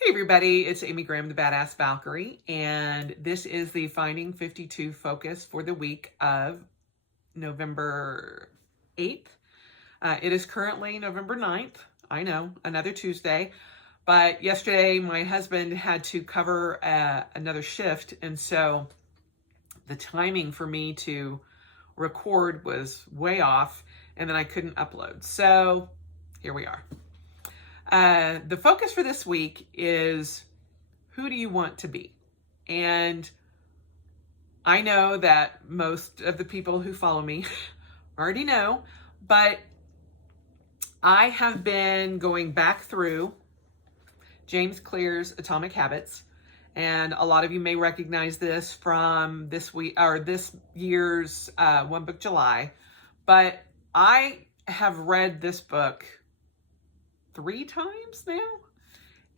Hey everybody, it's Amy Graham, the Badass Valkyrie, and this is the Finding 52 focus for the week of November 8th. It is currently November 9th. I know, another Tuesday, but yesterday my husband had to cover another shift, and so the timing for me to record was way off, and then I couldn't upload. So here we are. The focus for this week is, who do you want to be? And I know that most of the people who follow me already know, but I have been going back through James Clear's Atomic Habits, and a lot of you may recognize this from this week or this year's One Book July, but I have read this book 3 times now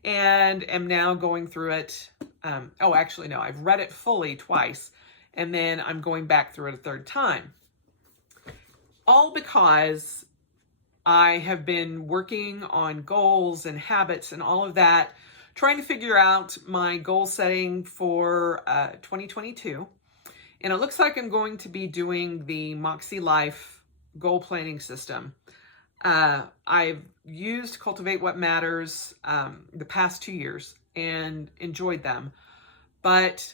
and am now going through it. Actually, no, I've read it fully twice, and then I'm going back through it a 3rd time. All because I have been working on goals and habits and all of that, trying to figure out my goal setting for 2022. And it looks like I'm going to be doing the Moxie Life goal planning system. I've used Cultivate What Matters the past 2 years and enjoyed them, but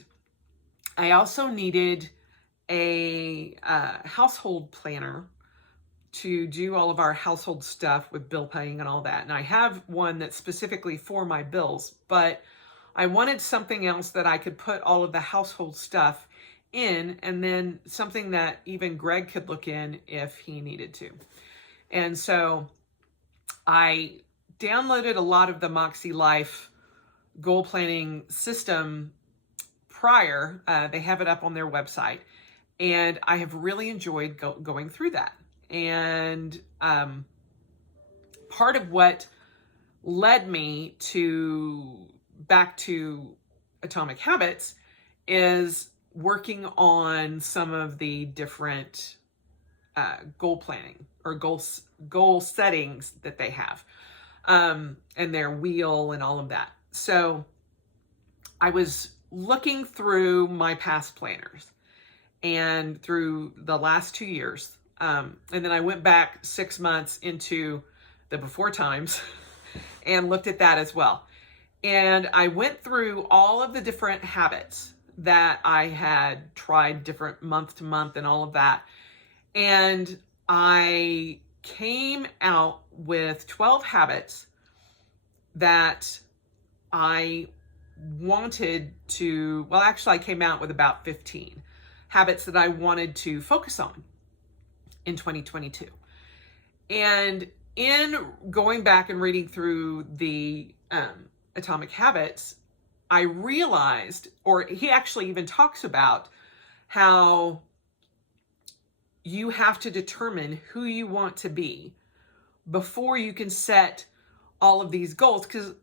I also needed a household planner to do all of our household stuff with bill paying and all that. And I have one that's specifically for my bills, but I wanted something else that I could put all of the household stuff in, and then something that even Greg could look in if he needed to. And so I downloaded a lot of the Moxie Life goal planning system prior. They have it up on their website, and I have really enjoyed going through that. And part of what led me back to Atomic Habits is working on some of the different goal planning or goal settings that they have, and their wheel and all of that. So I was looking through my past planners and through the last 2 years. And then I went back 6 months into the before times and looked at that as well. And I went through all of the different habits that I had tried different month to month and all of that. And I came out with 12 habits that I wanted to, I came out with about 15 habits that I wanted to focus on in 2022. And in going back and reading through the Atomic Habits, I realized, or he actually even talks about, how you have to determine who you want to be before you can set all of these goals, because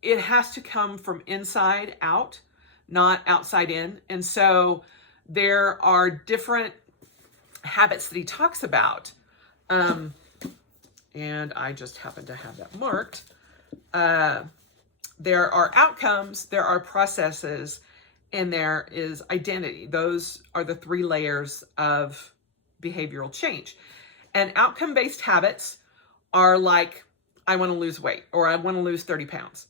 it has to come from inside out, not outside in. And so there are different habits that he talks about. And I just happen to have that marked. There are outcomes, there are processes, and there is identity. Those are the 3 layers of behavioral change. And outcome-based habits are like, I want to lose weight, or I want to lose 30 pounds.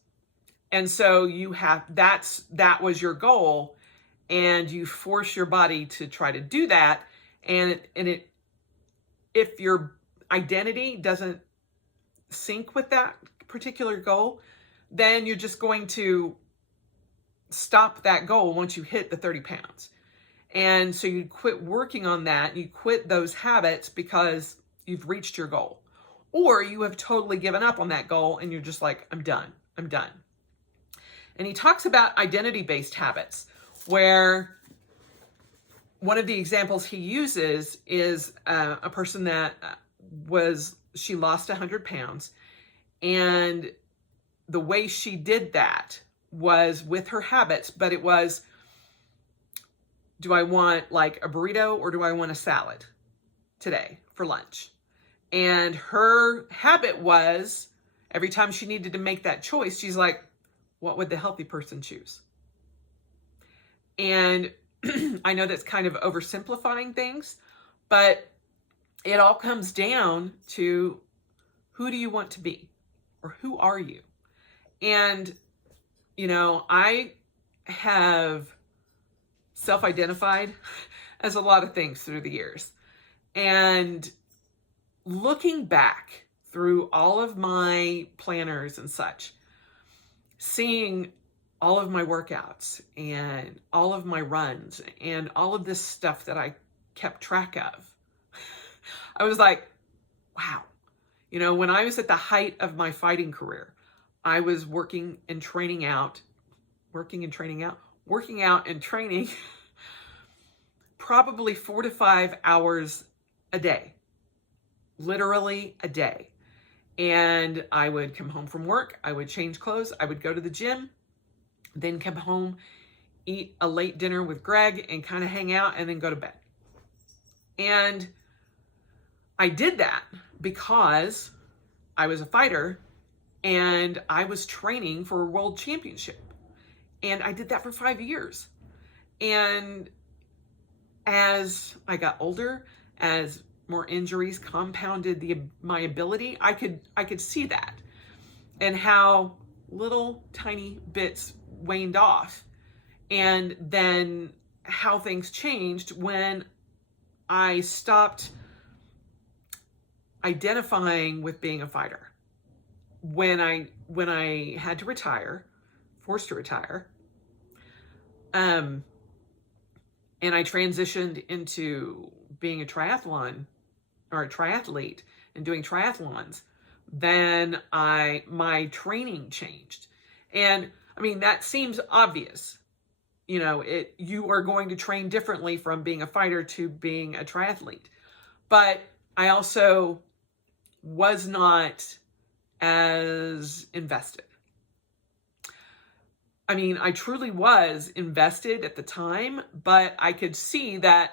And so that was your goal, and you force your body to try to do that. And if your identity doesn't sync with that particular goal, then you're just going to stop that goal once you hit the 30 pounds. And so you quit working on that. You quit those habits because you've reached your goal, or you have totally given up on that goal and you're just like, I'm done. And he talks about identity-based habits, where one of the examples he uses is a person that she lost 100 pounds. And the way she did that was with her habits, but it was, do I want like a burrito or do I want a salad today for lunch? And her habit was, every time she needed to make that choice, she's like, what would the healthy person choose? And I know that's kind of oversimplifying things, but it all comes down to, who do you want to be? Or who are you? And, I have self-identified as a lot of things through the years. And looking back through all of my planners and such, seeing all of my workouts and all of my runs and all of this stuff that I kept track of, I was like, wow. When I was at the height of my fighting career, I was working and training probably 4 to 5 hours a day, literally a day. And I would come home from work, I would change clothes, I would go to the gym, then come home, eat a late dinner with Greg and kind of hang out and then go to bed. And I did that because I was a fighter and I was training for a world championship. And I did that for 5 years. And as I got older, as more injuries compounded my ability, I could see that, and how little tiny bits waned off, and then how things changed when I stopped identifying with being a fighter. When I had to retire, forced to retire, and I transitioned into being a triathlete and doing triathlons, then my training changed. And I mean, that seems obvious. You are going to train differently from being a fighter to being a triathlete. But I also was not as invested. I mean, I truly was invested at the time, but I could see that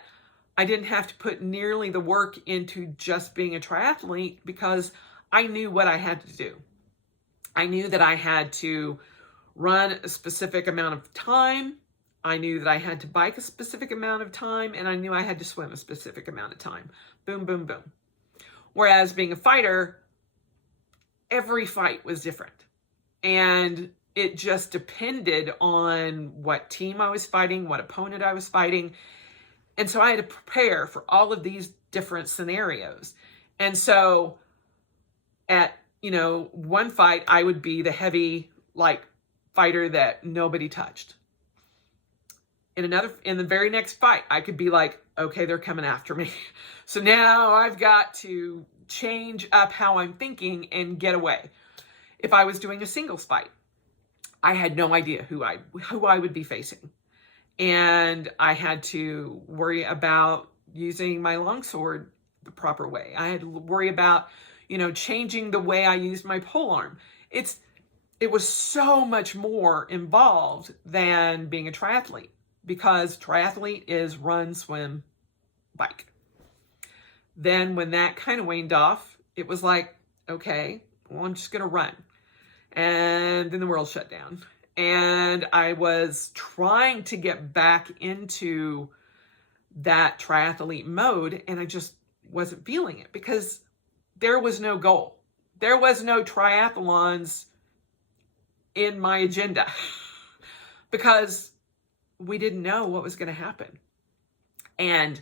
I didn't have to put nearly the work into just being a triathlete, because I knew what I had to do. I knew that I had to run a specific amount of time. I knew that I had to bike a specific amount of time, and I knew I had to swim a specific amount of time. Boom, boom, boom. Whereas being a fighter, every fight was different. And it just depended on what team I was fighting, what opponent I was fighting. And so I had to prepare for all of these different scenarios. And so at, one fight, I would be the heavy, fighter that nobody touched. In the very next fight, I could be like, okay, they're coming after me. So now I've got to change up how I'm thinking and get away. If I was doing a singles fight, I had no idea who I would be facing. And I had to worry about using my longsword the proper way. I had to worry about, changing the way I used my pole arm. It was so much more involved than being a triathlete, because triathlete is run, swim, bike. Then when that kind of waned off, it was like, okay, well, I'm just going to run. And then the world shut down. And I was trying to get back into that triathlete mode, and I just wasn't feeling it, because there was no goal. There was no triathlons in my agenda because we didn't know what was going to happen. And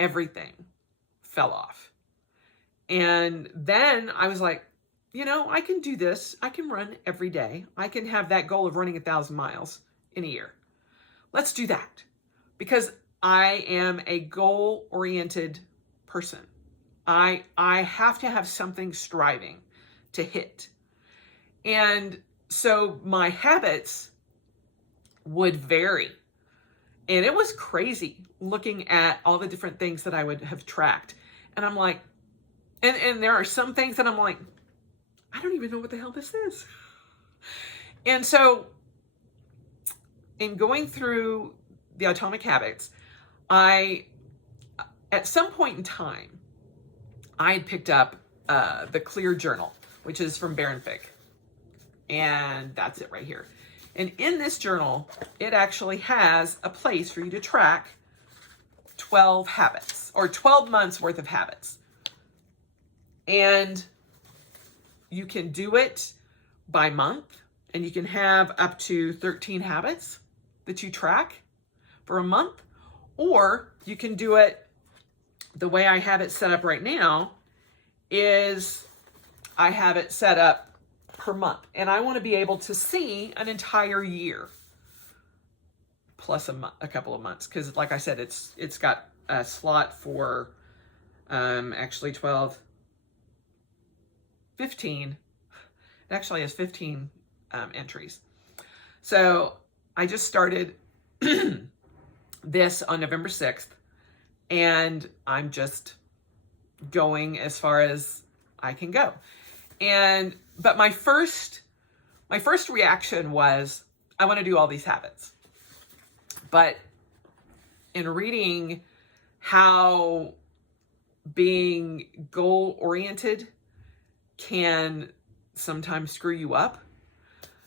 everything fell off. And then I was like, I can do this. I can run every day. I can have that goal of running 1,000 miles in a year. Let's do that, because I am a goal-oriented person. I have to have something striving to hit. And so my habits would vary. And it was crazy looking at all the different things that I would have tracked. And I'm like, and there are some things that I'm like, I don't even know what the hell this is. And so in going through the Atomic Habits, at some point in time, I had picked up the Clear Journal, which is from Baron Fig. And that's it right here. And in this journal, it actually has a place for you to track 12 habits or 12 months worth of habits. And you can do it by month, and you can have up to 13 habits that you track for a month, or you can do it the way I have it set up right now is I have it set up per month, and I want to be able to see an entire year plus a couple of months, because like I said, it's got a slot for actually 12, 15. It actually has 15 entries. So I just started this on November 6th, and I'm just going as far as I can go. But my first reaction was, I want to do all these habits. But in reading how being goal-oriented can sometimes screw you up,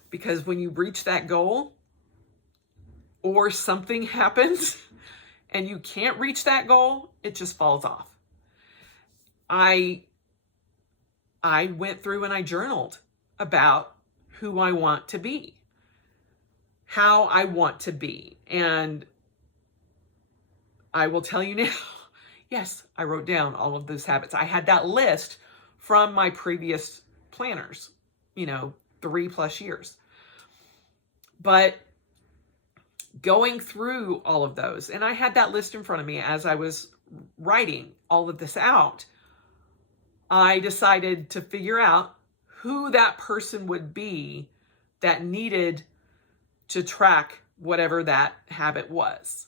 because when you reach that goal or something happens and you can't reach that goal, it just falls off. I went through and I journaled about who I want to be, how I want to be. And I will tell you now, yes, I wrote down all of those habits. I had that list from my previous planners, 3+ years. But going through all of those, and I had that list in front of me as I was writing all of this out, I decided to figure out who that person would be that needed to track whatever that habit was.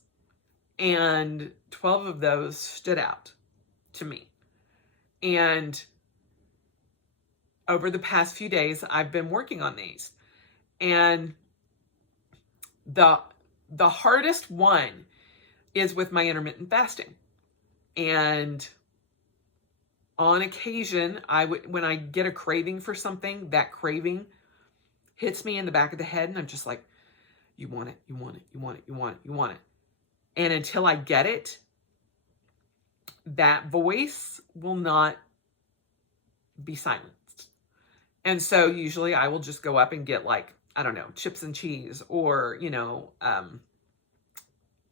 And 12 of those stood out to me. And over the past few days, I've been working on these. And the hardest one is with my intermittent fasting. And on occasion, when I get a craving for something, that craving hits me in the back of the head, and I'm just like, you want it, you want it, you want it, you want it, you want it. And until I get it, that voice will not be silenced. And so usually I will just go up and get, like, I don't know, chips and cheese, or,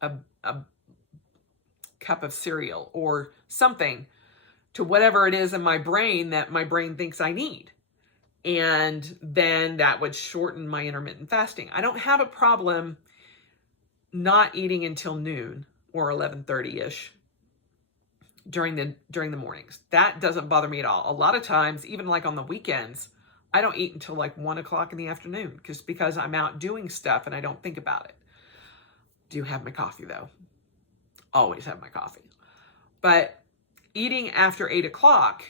a cup of cereal or something to whatever it is in my brain that my brain thinks I need. And then that would shorten my intermittent fasting. I don't have a problem not eating until noon or 11:30-ish during the mornings. That doesn't bother me at all. A lot of times, even like on the weekends, I don't eat until like 1 o'clock in the afternoon, because I'm out doing stuff and I don't think about it. Do have my coffee though. Always have my coffee. But eating after 8 o'clock,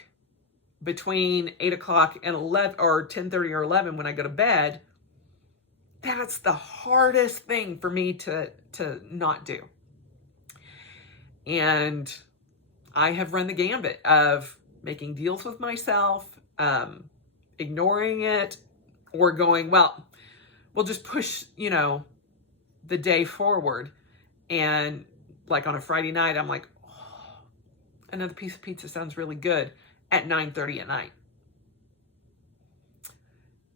between 8 o'clock and 11 or 10:30 or 11 when I go to bed, that's the hardest thing for me to not do. And I have run the gambit of making deals with myself, ignoring it, or going, well, we'll just push, the day forward. And like on a Friday night, I'm like, oh, another piece of pizza sounds really good at 9:30 at night.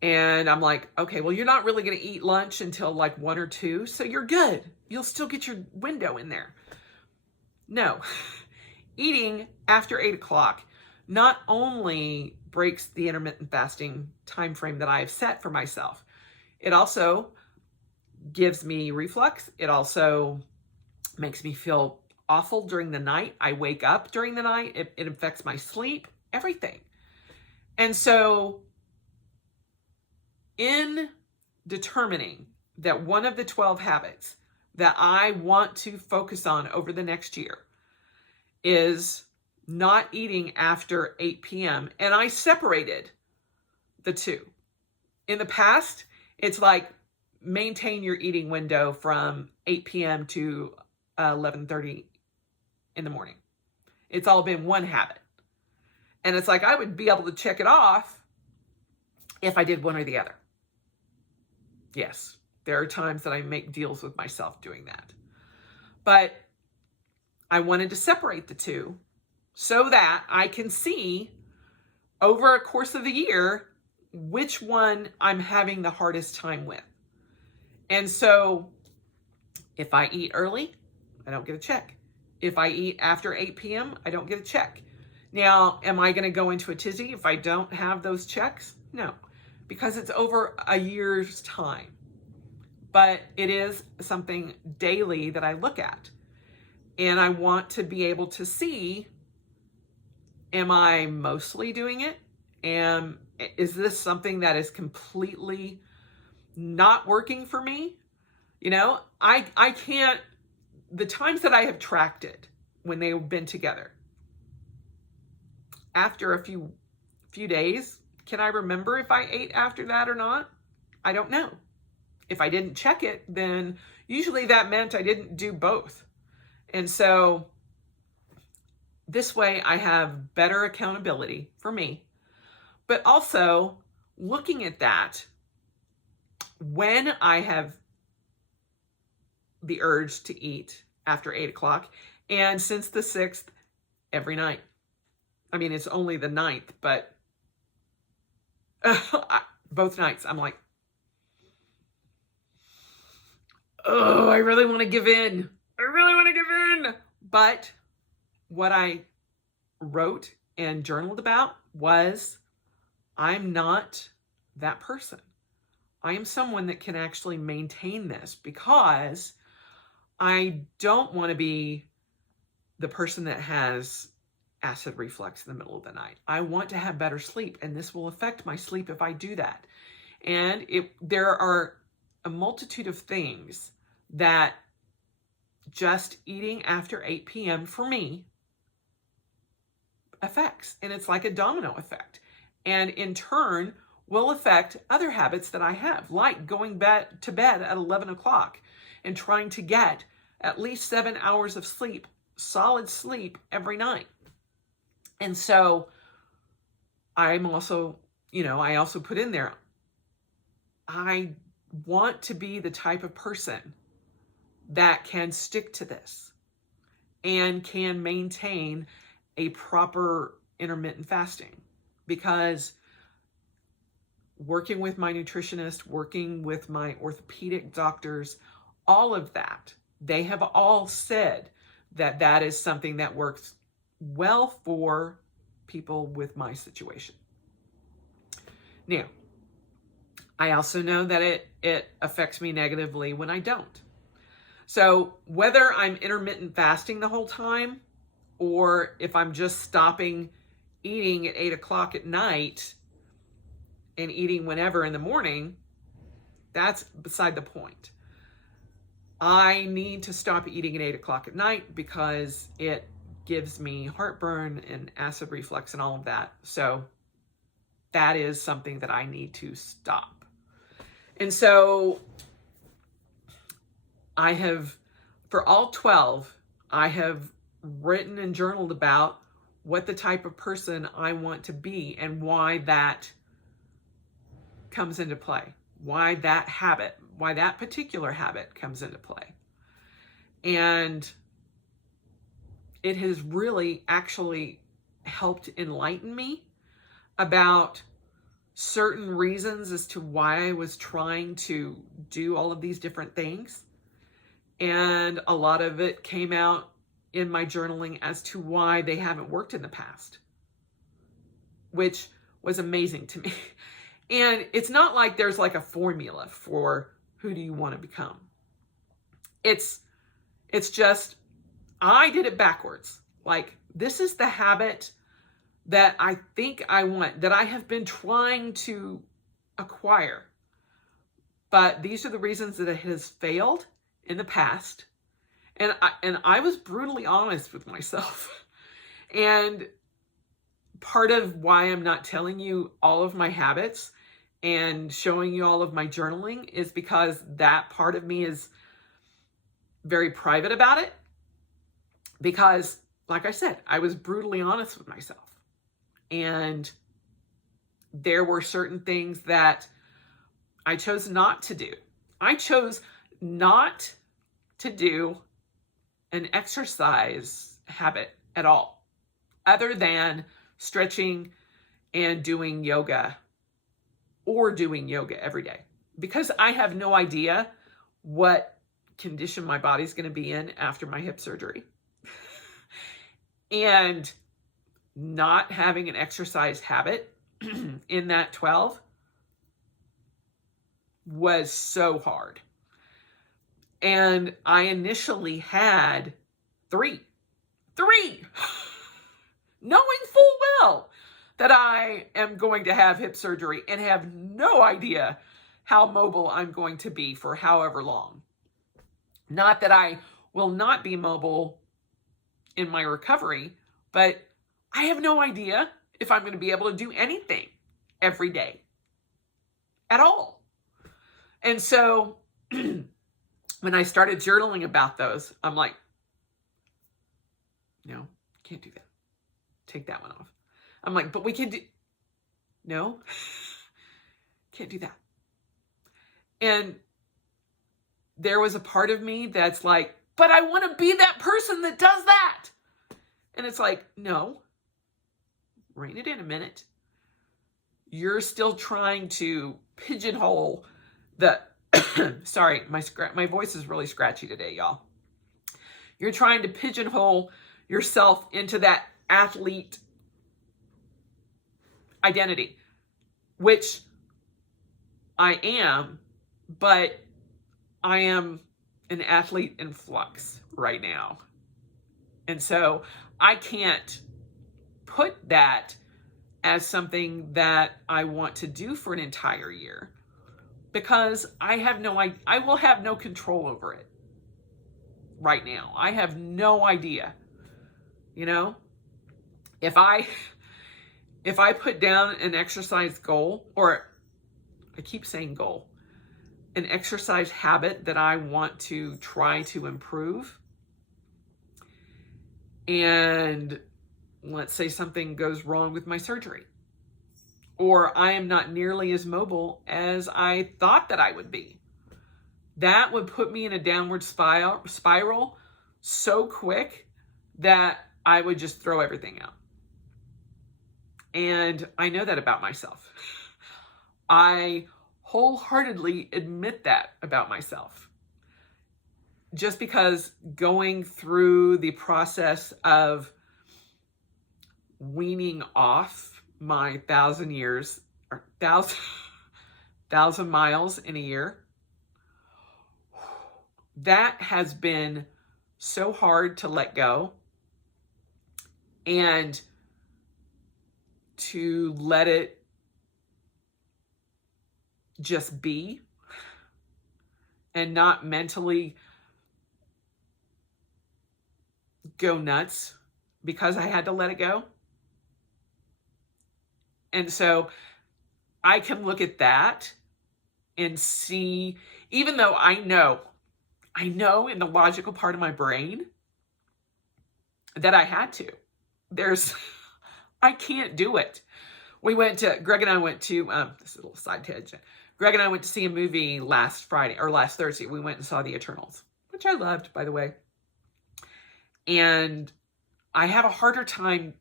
And I'm like, okay, well, you're not really going to eat lunch until like 1 or 2, so you're good. You'll still get your window in there. No, eating after 8 o'clock not only breaks the intermittent fasting time frame that I have set for myself, it also gives me reflux. It also makes me feel awful during the night. I wake up during the night. It affects my sleep, everything. And so in determining that one of the 12 habits that I want to focus on over the next year is not eating after 8 p.m. And I separated the two. In the past, it's like maintain your eating window from 8 p.m. to 11:30 in the morning. It's all been one habit. And it's like I would be able to check it off if I did one or the other. Yes, There are times that I make deals with myself doing that. But I wanted to separate the two so that I can see over a course of the year which one I'm having the hardest time with. And so if I eat early, I don't get a check. If I eat after 8 p.m., I don't get a check. Now, am I going to go into a tizzy if I don't have those checks? No, because it's over a year's time. But it is something daily that I look at. And I want to be able to see, am I mostly doing it? And is this something that is completely not working for me? You know, I can't, the times that I have tracked it when they've been together, after a few days, can I remember if I ate after that or not? I don't know. If I didn't check it, then usually that meant I didn't do both. And so this way I have better accountability for me, but also looking at that when I have the urge to eat after 8 o'clock, and since the 6th, every night. I mean, it's only the 9th, but both nights I'm like, oh, I really want to give in. I really want to give in. But what I wrote and journaled about was, I'm not that person. I am someone that can actually maintain this, because I don't want to be the person that has acid reflux in the middle of the night. I want to have better sleep, and this will affect my sleep if I do that. And there are a multitude of things that just eating after 8 p.m. for me affects. And it's like a domino effect. And in turn, will affect other habits that I have, like going to bed at 11 o'clock and trying to get at least 7 hours of sleep, solid sleep every night. And so I'm also, I also put in there, I want to be the type of person that can stick to this and can maintain a proper intermittent fasting, because working with my nutritionist, working with my orthopedic doctors, all of that, they have all said that that is something that works well for people with my situation. Now, I also know that it affects me negatively when I don't. So whether I'm intermittent fasting the whole time, or if I'm just stopping eating at 8 o'clock at night and eating whenever in the morning, that's beside the point. I need to stop eating at 8 o'clock at night because it gives me heartburn and acid reflux and all of that. So that is something that I need to stop. And so I have, for all 12, I have written and journaled about what the type of person I want to be and why that comes into play, why that particular habit comes into play. And it has really actually helped enlighten me about certain reasons as to why I was trying to do all of these different things. And a lot of it came out in my journaling as to why they haven't worked in the past, which was amazing to me. And it's not like there's like a formula for who do you want to become. It's just, I did it backwards. Like, this is the habit that I think I want, that I have been trying to acquire. But these are the reasons that it has failed in the past. And I was brutally honest with myself. And part of why I'm not telling you all of my habits and showing you all of my journaling is because that part of me is very private about it. Because, like I said, I was brutally honest with myself. And there were certain things that I chose not to do. I chose not to do an exercise habit at all, other than stretching and doing yoga, or doing yoga every day, because I have no idea what condition my body's going to be in after my hip surgery. And not having an exercise habit in that 12 was so hard. And I initially had three, knowing full well that I am going to have hip surgery and have no idea how mobile I'm going to be for however long. Not that I will not be mobile in my recovery, but I have no idea if I'm going to be able to do anything every day at all. And so when I started journaling about those, I'm like, no, can't do that. Take that one off. I'm like, but we can do, no, can't do that. And there was a part of me that's like, but I want to be that person that does that. And it's like, no, rein it in a minute. You're still trying to pigeonhole the, sorry, my voice is really scratchy today, y'all. You're trying to pigeonhole yourself into that athlete identity, which I am, but I am an athlete in flux right now. And so I can't put that as something that I want to do for an entire year, because I will have no control over it right now. I have no idea. You know, if I put down an exercise goal, or I keep saying goal, an exercise habit that I want to try to improve, and let's say something goes wrong with my surgery, or I am not nearly as mobile as I thought that I would be, that would put me in a downward spiral so quick that I would just throw everything out. And I know that about myself. I wholeheartedly admit that about myself. Just because going through the process of weaning off my 1,000 miles in a year, that has been so hard to let go and to let it just be, and not mentally go nuts because I had to let it go. And so I can look at that and see, even though I know in the logical part of my brain that I had to, I can't do it. Greg and I went to, this is a little side tangent. Greg and I went to see a movie last Thursday. We went and saw The Eternals, which I loved, by the way. And I have a harder time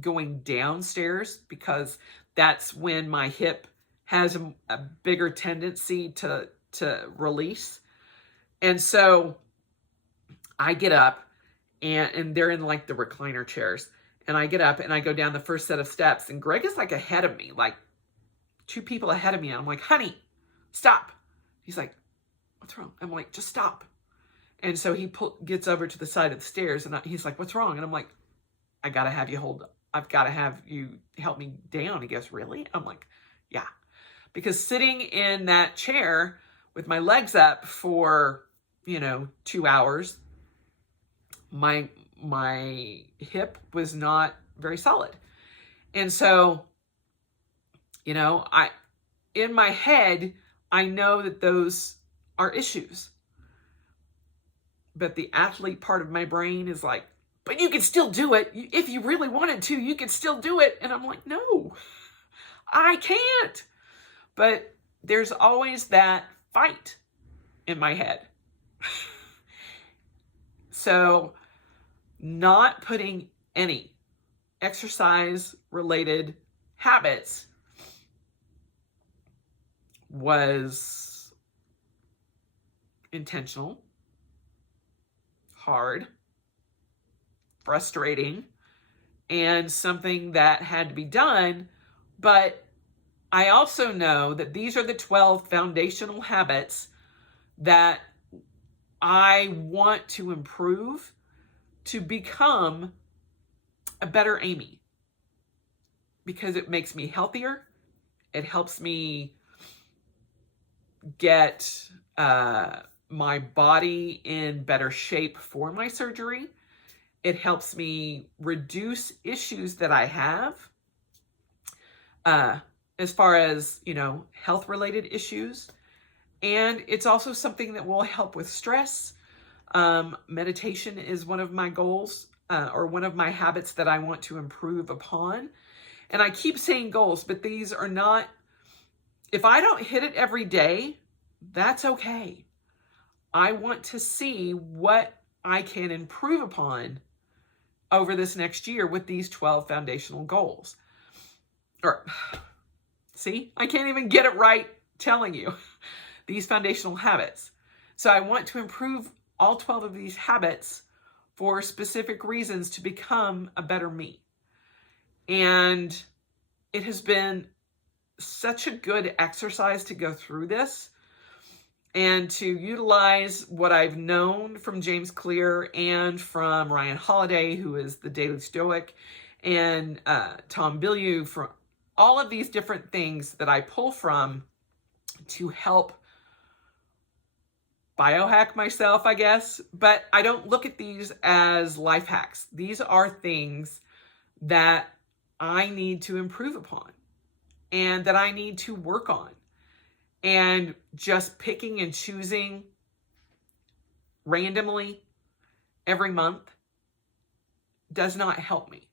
going downstairs because that's when my hip has a bigger tendency to release. And so I get up and they're in like the recliner chairs. And I get up and I go down the first set of steps, and Greg is like ahead of me, like 2 people ahead of me. And I'm like, honey, stop. He's like, what's wrong? I'm like, just stop. And so he gets over to the side of the stairs, and he's like, what's wrong? And I'm like, I've got to have you help me down. He goes, really? I'm like, yeah. Because sitting in that chair with my legs up for, 2 hours, my hip was not very solid. And so, in my head, I know that those are issues. But the athlete part of my brain is like, but you can still do it. If you really wanted to, you could still do it. And I'm like, no, I can't. But there's always that fight. in my head. So not putting any exercise related habits was intentional, hard, frustrating, and something that had to be done. But I also know that these are the 12 foundational habits that I want to improve to become a better Amy, because it makes me healthier. It helps me get my body in better shape for my surgery. It helps me reduce issues that I have as far as, health related issues. And it's also something that will help with stress. Meditation is one of my goals, or one of my habits that I want to improve upon. And I keep saying goals, but these are not, if I don't hit it every day, that's okay. I want to see what I can improve upon over this next year with these 12 foundational goals. Or, see, I can't even get it right telling you these foundational habits. So I want to improve all 12 of these habits for specific reasons to become a better me. And it has been such a good exercise to go through this and to utilize what I've known from James Clear and from Ryan Holiday, who is the Daily Stoic, and Tom Bilyeu, from all of these different things that I pull from to help biohack myself, I guess. But I don't look at these as life hacks. These are things that I need to improve upon and that I need to work on. And just picking and choosing randomly every month does not help me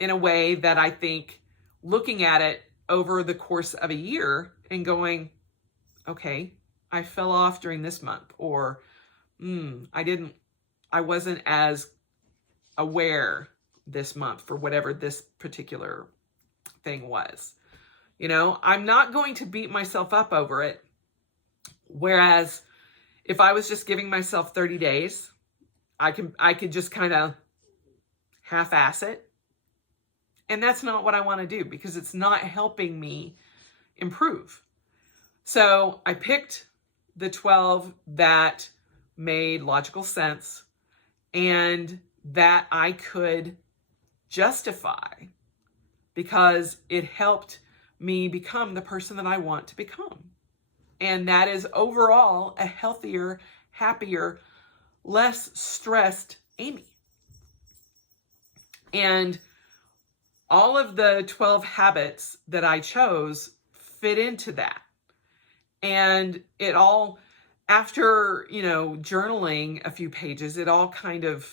in a way that I think looking at it over the course of a year and going, okay, I fell off during this month, or I wasn't as aware this month for whatever this particular thing was. I'm not going to beat myself up over it. Whereas if I was just giving myself 30 days, I could just kind of half-ass it. And that's not what I want to do, because it's not helping me improve. So I picked the 12 that made logical sense and that I could justify because it helped me become the person that I want to become. And that is overall a healthier, happier, less stressed Amy. And all of the 12 habits that I chose fit into that. And it all, after, journaling a few pages, it all kind of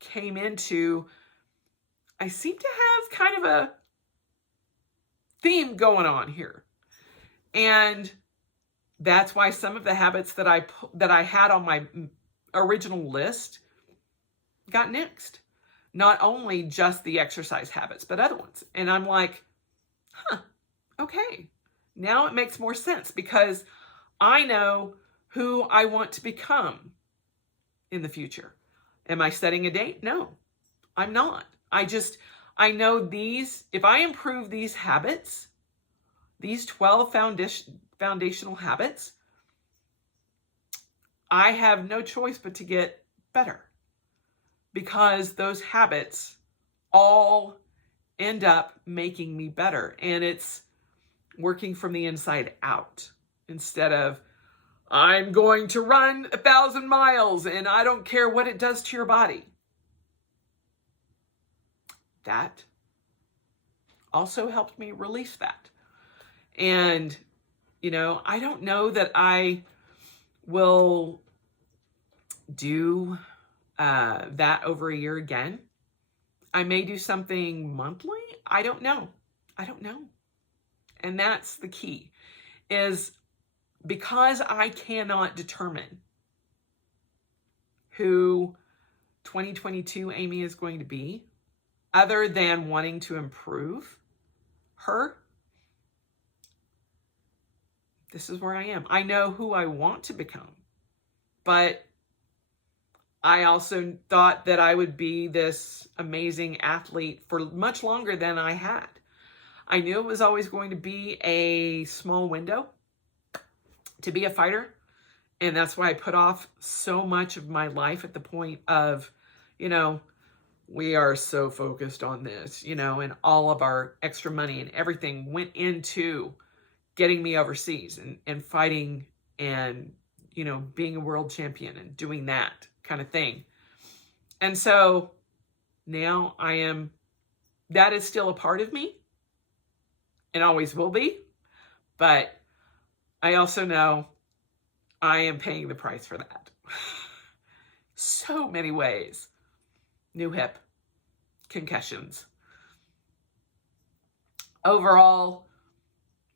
came into, I seem to have kind of a theme going on here. And that's why some of the habits that I had on my original list got nixed. Not only just the exercise habits, but other ones. And I'm like, okay. Now it makes more sense because I know who I want to become in the future. Am I setting a date? No, I'm not. I know these, if I improve these habits, these 12 foundational habits, I have no choice but to get better, because those habits all end up making me better. And it's working from the inside out instead of, I'm going to run 1,000 miles and I don't care what it does to your body. That also helped me release that. And, I don't know that I will do that over a year again. I may do something monthly. I don't know. And that's the key, is because I cannot determine who 2022 Amy is going to be, other than wanting to improve her, this is where I am. I know who I want to become, but I also thought that I would be this amazing athlete for much longer than I had. I knew it was always going to be a small window to be a fighter. And that's why I put off so much of my life at the point of, we are so focused on this, and all of our extra money and everything went into getting me overseas and fighting and, being a world champion and doing that kind of thing. And so now that is still a part of me and always will be. But I also know I am paying the price for that. So many ways. New hip, concussions. Overall,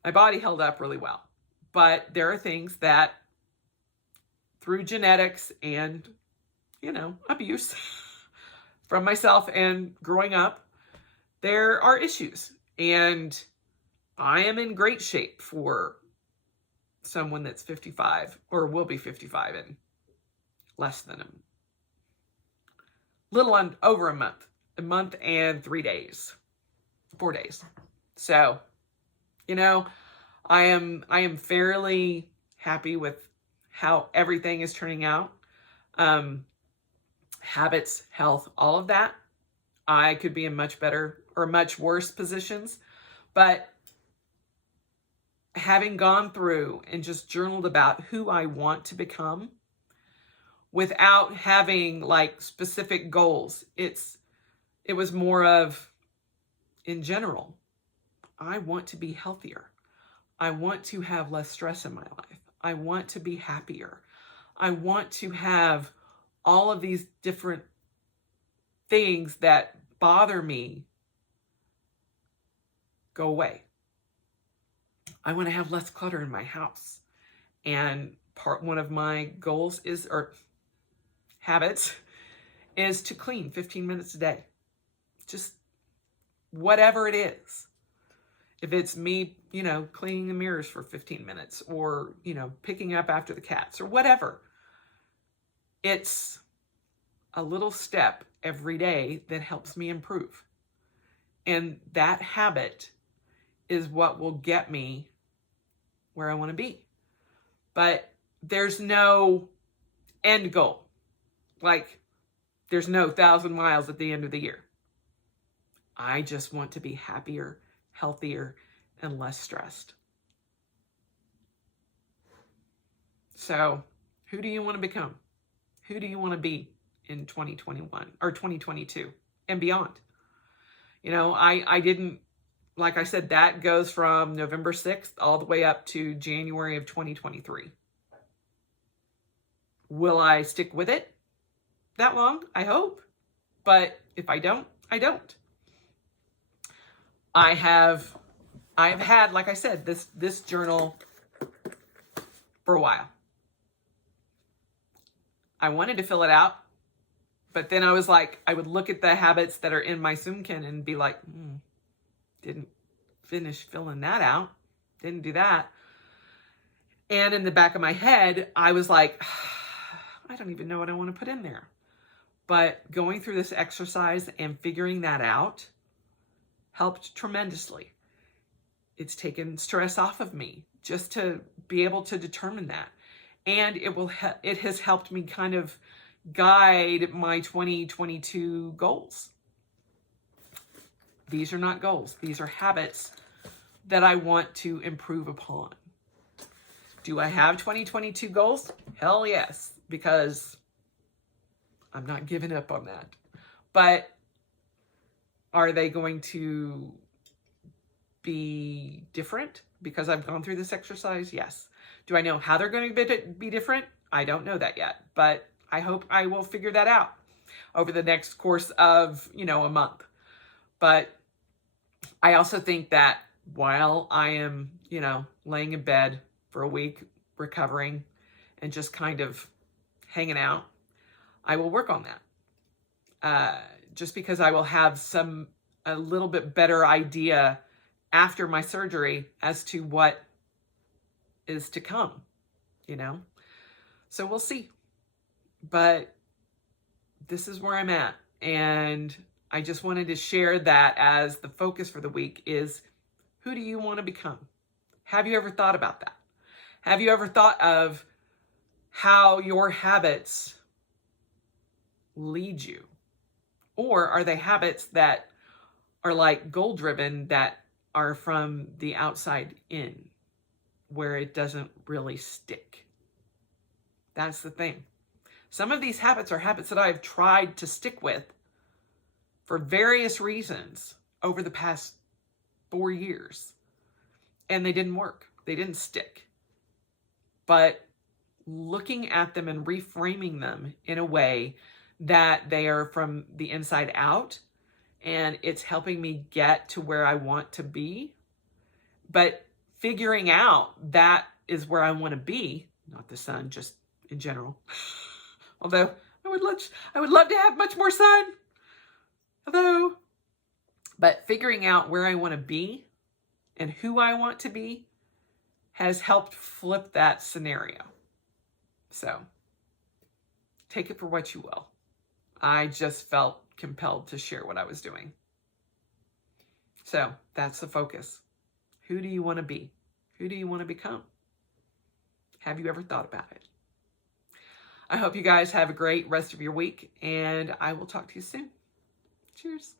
my body held up really well. But there are things that, through genetics and, abuse from myself and growing up, there are issues. And I am in great shape for someone that's 55 or will be 55 in less than over a month and 4 days. So, I am fairly happy with how everything is turning out. Habits, health, all of that. I could be in much better or much worse positions, but having gone through and just journaled about who I want to become without having specific goals, it was more of, in general, I want to be healthier. I want to have less stress in my life. I want to be happier. I want to have all of these different things that bother me go away. I want to have less clutter in my house. And one of my goals habits is to clean 15 minutes a day. Just whatever it is. If it's me, cleaning the mirrors for 15 minutes or, picking up after the cats or whatever. It's a little step every day that helps me improve. And that habit is what will get me where I want to be. But there's no end goal. There's no 1,000 miles at the end of the year. I just want to be happier, healthier, and less stressed. So, who do you want to become? Who do you want to be in 2021 or 2022 and beyond? I didn't, like I said, that goes from November 6th all the way up to January of 2023. Will I stick with it that long? I hope. But if I don't, I don't. I've had, like I said, this journal for a while. I wanted to fill it out, but then I was like, I would look at the habits that are in my Zoomkin and be like, didn't finish filling that out. Didn't do that. And in the back of my head, I was like, I don't even know what I want to put in there. But going through this exercise and figuring that out helped tremendously. It's taken stress off of me just to be able to determine that. And it has helped me kind of guide my 2022 goals. These are not goals. These are habits that I want to improve upon. Do I have 2022 goals? Hell yes, because I'm not giving up on that. But are they going to be different because I've gone through this exercise? Yes. Do I know how they're going to be different? I don't know that yet, but I hope I will figure that out over the next course of, a month. But I also think that while I am, laying in bed for a week recovering and just kind of hanging out, I will work on that. Just because I will have a little bit better idea after my surgery as to what is to come, you know? So we'll see. But this is where I'm at. And I just wanted to share that as the focus for the week is, who do you want to become? Have you ever thought about that? Have you ever thought of how your habits lead you? Or are they habits that are like goal driven, that are from the outside in, where it doesn't really stick? That's the thing. Some of these habits are habits that I've tried to stick with for various reasons over the past 4 years, and they didn't work. They didn't stick. But looking at them and reframing them in a way that they are from the inside out, and it's helping me get to where I want to be. But figuring out that is where I want to be, not the sun, just in general. Although I would love to have much more sun. But figuring out where I want to be and who I want to be has helped flip that scenario. So take it for what you will. I just felt compelled to share what I was doing. So that's the focus. Who do you want to be? Who do you want to become? Have you ever thought about it? I hope you guys have a great rest of your week, and I will talk to you soon. Cheers.